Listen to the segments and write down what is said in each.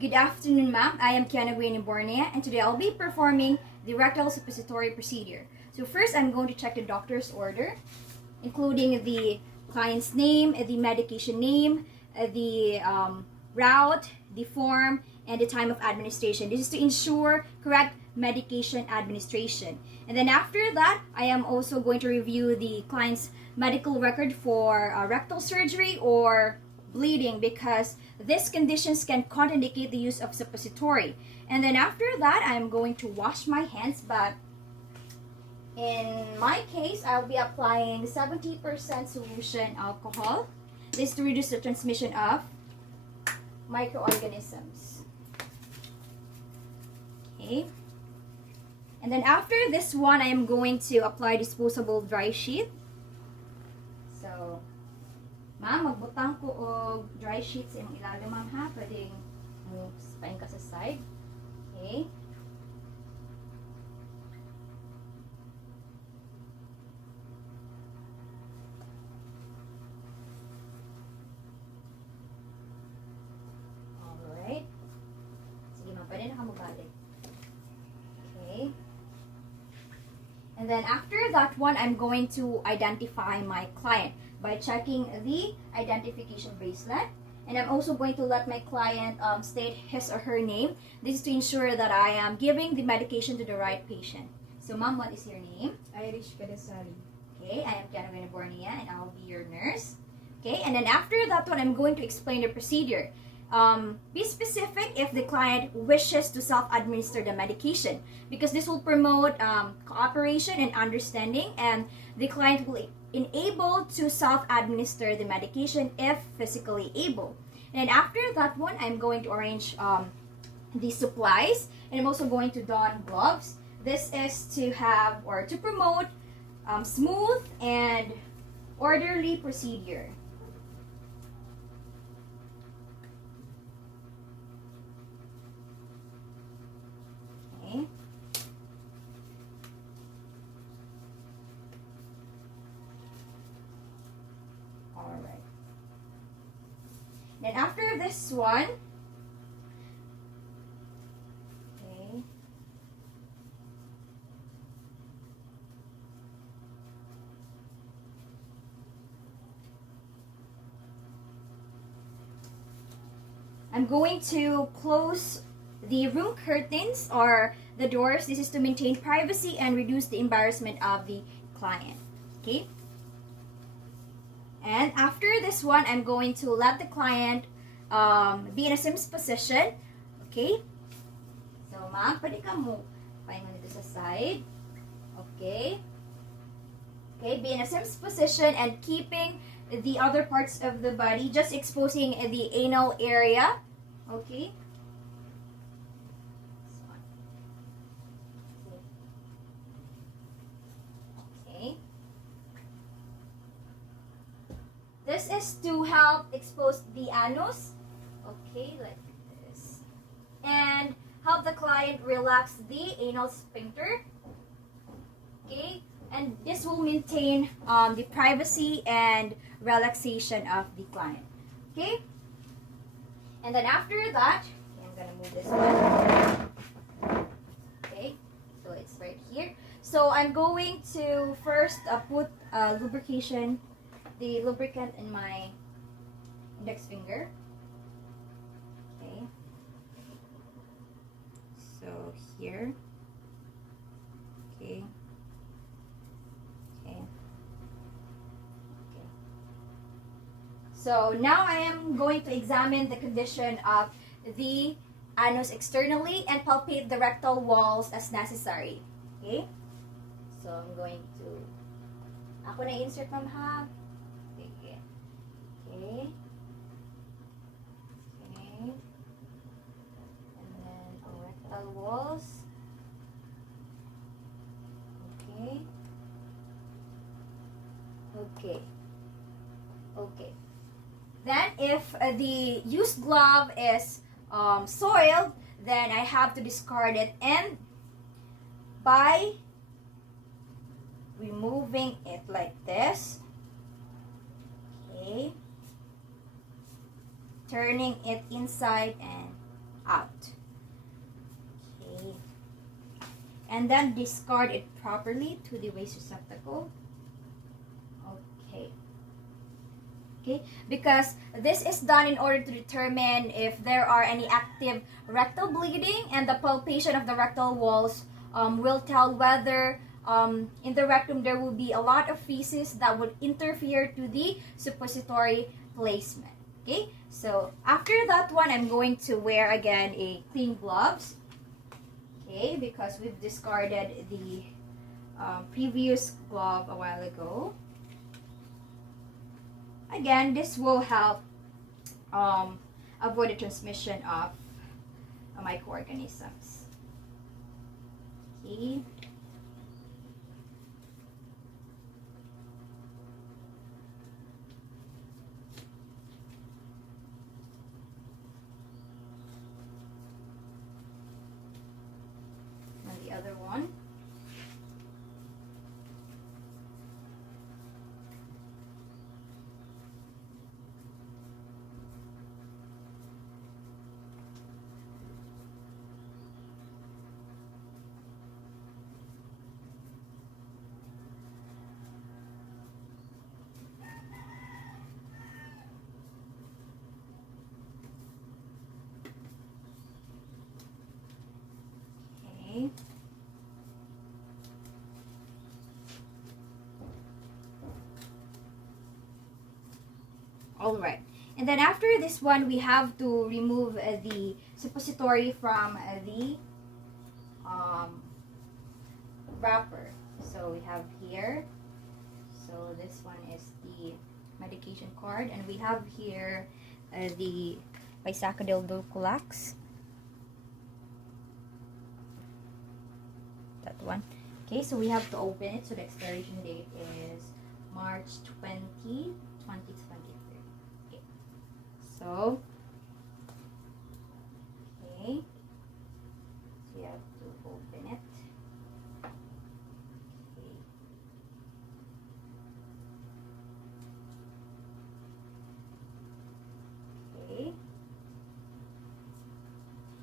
Good afternoon, ma'am. I am Kiana Bornea, and today I'll be performing the rectal suppository procedure. So first, I'm going to check the doctor's order, including the client's name, the medication name, the route, the form, and the time of administration. This is to ensure correct medication administration. And then after that, I am also going to review the client's medical record for rectal surgery or bleeding, because these conditions can contraindicate the use of suppository. And then after that, I'm going to wash my hands, but in my case, I'll be applying 70% solution alcohol. This is to reduce the transmission of microorganisms. Okay. And then after this one, I am going to apply disposable dry sheet. So, ma'am, magbutang ko og dry sheet sa imong ilaga, ma'am, ha? Pwedeng pain ka sa side. Okay. Alright. Sige, ma'am, pwede na ka mabalik. Okay. And then after that one, I'm going to identify my client by checking the identification bracelet. And I'm also going to let my client state his or her name. This is to ensure that I am giving the medication to the right patient. So, ma'am, what is your name? Irish Kadasari. Okay, I am Kiana Bornea, and I'll be your nurse. Okay, and then after that one, I'm going to explain the procedure. Be specific if the client wishes to self-administer the medication, because this will promote cooperation and understanding, and the client will enable to self-administer the medication if physically able. And then after that one, I'm going to arrange the supplies, and I'm also going to don gloves. This is to have or to promote smooth and orderly procedure. Okay. Alright. Then after this one, okay, I'm going to close the room curtains or the doors. This is to maintain privacy and reduce the embarrassment of the client. Okay? And after this one, I'm going to let the client be in a Sims position. Okay? So, ma'am, pwede ka mo pahinga nito sa side. Okay? Okay, be in a Sims position and keeping the other parts of the body, just exposing the anal area. Okay? Okay. This is to help expose the anus. Okay, like this. And help the client relax the anal sphincter. Okay? And this will maintain the privacy and relaxation of the client. Okay? And then after that, okay, I'm gonna move this one. Okay, so it's right here. So I'm going to first put lubrication, the lubricant in my index finger. Okay. So here. Okay. Okay. Okay. So now I am going to examine the condition of the anus externally and palpate the rectal walls as necessary. Okay? So I'm going to, ako na insert, ma'am, ha? Okay. Okay. Okay. And then ang rectal walls. Okay. Okay. Okay. Then if the used glove is soiled, then I have to discard it, and by removing it like this, okay, turning it inside and out. Okay. And then discard it properly to the waste receptacle. Okay. Okay, because this is done in order to determine if there are any active rectal bleeding, and the palpation of the rectal walls will tell whether in the rectum there will be a lot of feces that would interfere to the suppository placement. Okay, so after that one, I'm going to wear again a clean gloves. Okay, because we've discarded the previous glove a while ago. Again, this will help avoid the transmission of microorganisms. Okay. And the other one. Okay. All right. And then after this one, we have to remove the suppository from the wrapper. So we have here. So this one is the medication card, and we have here the bisacodyl dulcolax. That one. Okay, so we have to open it. So the expiration date is March 20, 2023. Okay. So, okay. So you have to open it. Okay.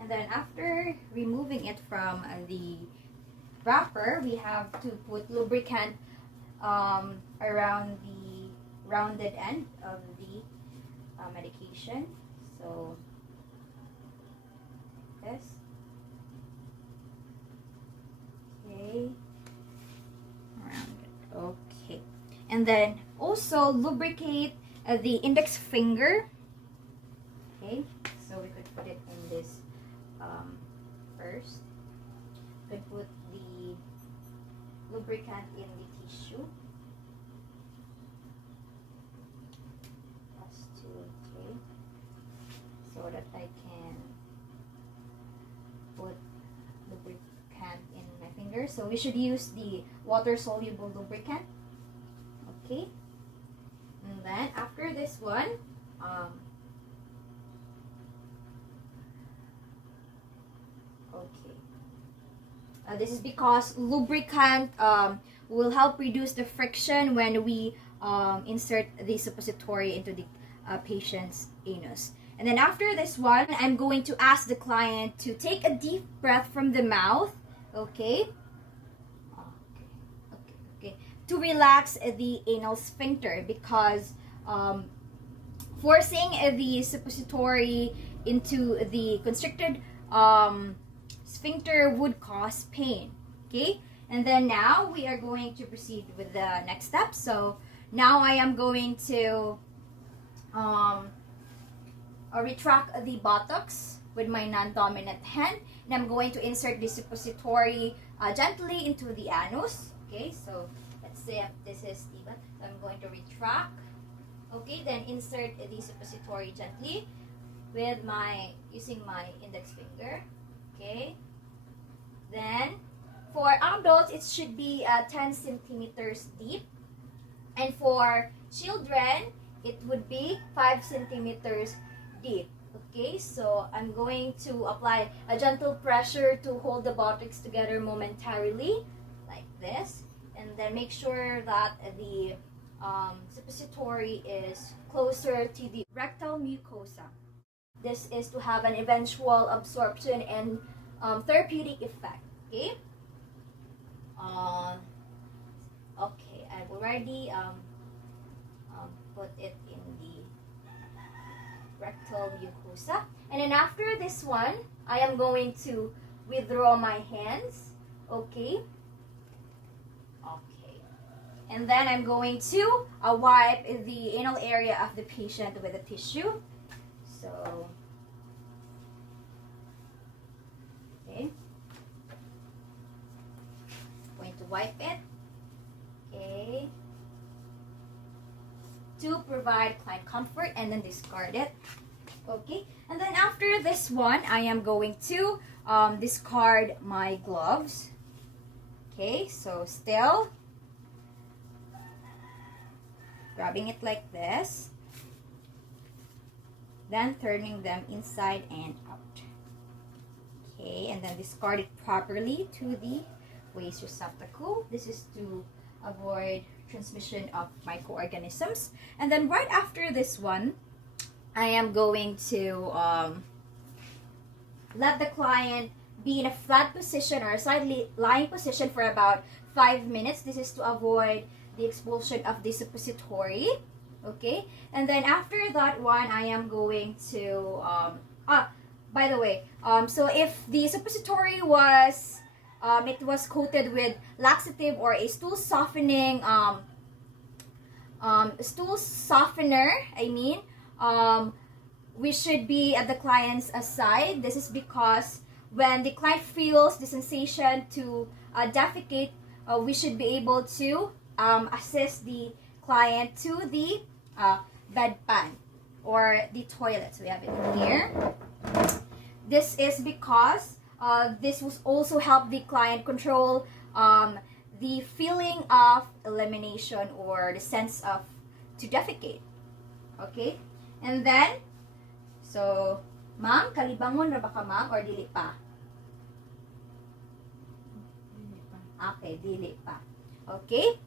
And then after removing it from the wrapper, we have to put lubricant around the rounded end of the medication. So this. Okay. Around it. Okay. And then also lubricate the index finger. Okay. So we could put it in this first. We could put the lubricant in the tissue. Plus two, okay. So that I can put lubricant in my finger. So we should use the water-soluble lubricant. Okay. And then after this one, okay. This is because lubricant will help reduce the friction when we insert the suppository into the patient's anus. And then after this one, I'm going to ask the client to take a deep breath from the mouth, okay? Okay. To relax the anal sphincter, because forcing the suppository into the constricted sphincter would cause pain. Okay, and then now we are going to proceed with the next step. So now I am going to retract the buttocks with my non-dominant hand, and I'm going to insert the suppository gently into the anus. Okay, so let's say this is the butt. So I'm going to retract. Okay, then insert the suppository gently with using my index finger. Okay. Then for adults, it should be 10 centimeters deep, and for children, it would be 5 centimeters deep. Okay, so I'm going to apply a gentle pressure to hold the buttocks together momentarily, like this, and then make sure that the suppository is closer to the rectal mucosa. This is to have an eventual absorption and therapeutic effect. Okay. Okay, I've already put it in the rectal mucosa. And then after this one, I am going to withdraw my hands. Okay. Okay. And then I'm going to wipe the anal area of the patient with a tissue. So, okay. Going to wipe it. Okay. To provide client comfort, and then discard it. Okay. And then after this one, I am going to discard my gloves. Okay. So still grabbing it like this, then turning them inside and out. Okay, and then discard it properly to the waste receptacle. This is to avoid transmission of microorganisms. And then right after this one, I am going to let the client be in a flat position or a slightly lying position for about 5 minutes. This is to avoid the expulsion of the suppository. Okay, and then after that one, I am going to by the way, so if the suppository was it was coated with laxative or a stool softening stool softener, we should be at the client's side. This is because when the client feels the sensation to defecate, we should be able to assist the client to the bedpan or the toilet. So we have it here. This is because this will also help the client control the feeling of elimination or the sense of to defecate. Okay? And then, so, ma'am, kalibangon na ba ka, ma'am, or dili pa? Okay, dili pa. Okay?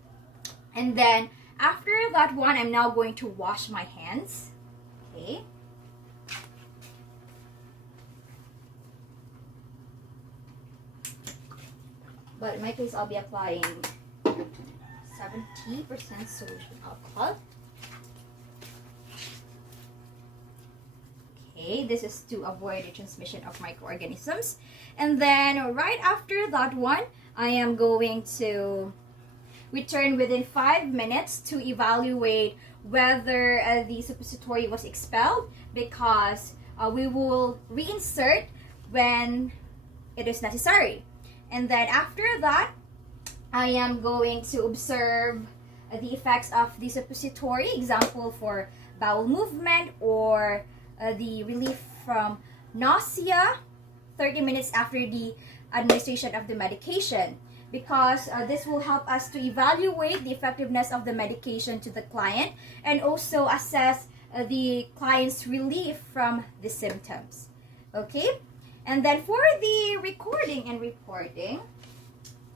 And then, after that one, I'm now going to wash my hands. Okay? But in my case, I'll be applying 70% solution alcohol. Okay, this is to avoid the transmission of microorganisms. And then right after that one, I am going to return within 5 minutes to evaluate whether the suppository was expelled, because we will reinsert when it is necessary. And then after that, I am going to observe the effects of the suppository, example for bowel movement or the relief from nausea 30 minutes after the administration of the medication, because this will help us to evaluate the effectiveness of the medication to the client and also assess the client's relief from the symptoms. Okay? And then for the recording and reporting,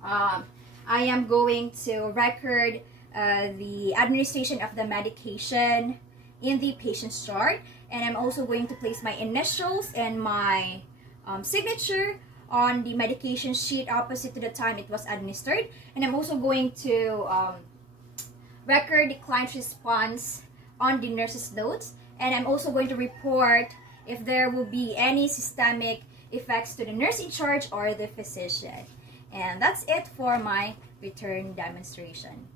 I am going to record the administration of the medication in the patient's chart, and I'm also going to place my initials and my signature on the medication sheet opposite to the time it was administered. And I'm also going to record the client's response on the nurse's notes, and I'm also going to report if there will be any systemic effects to the nurse in charge or the physician. And that's it for my return demonstration.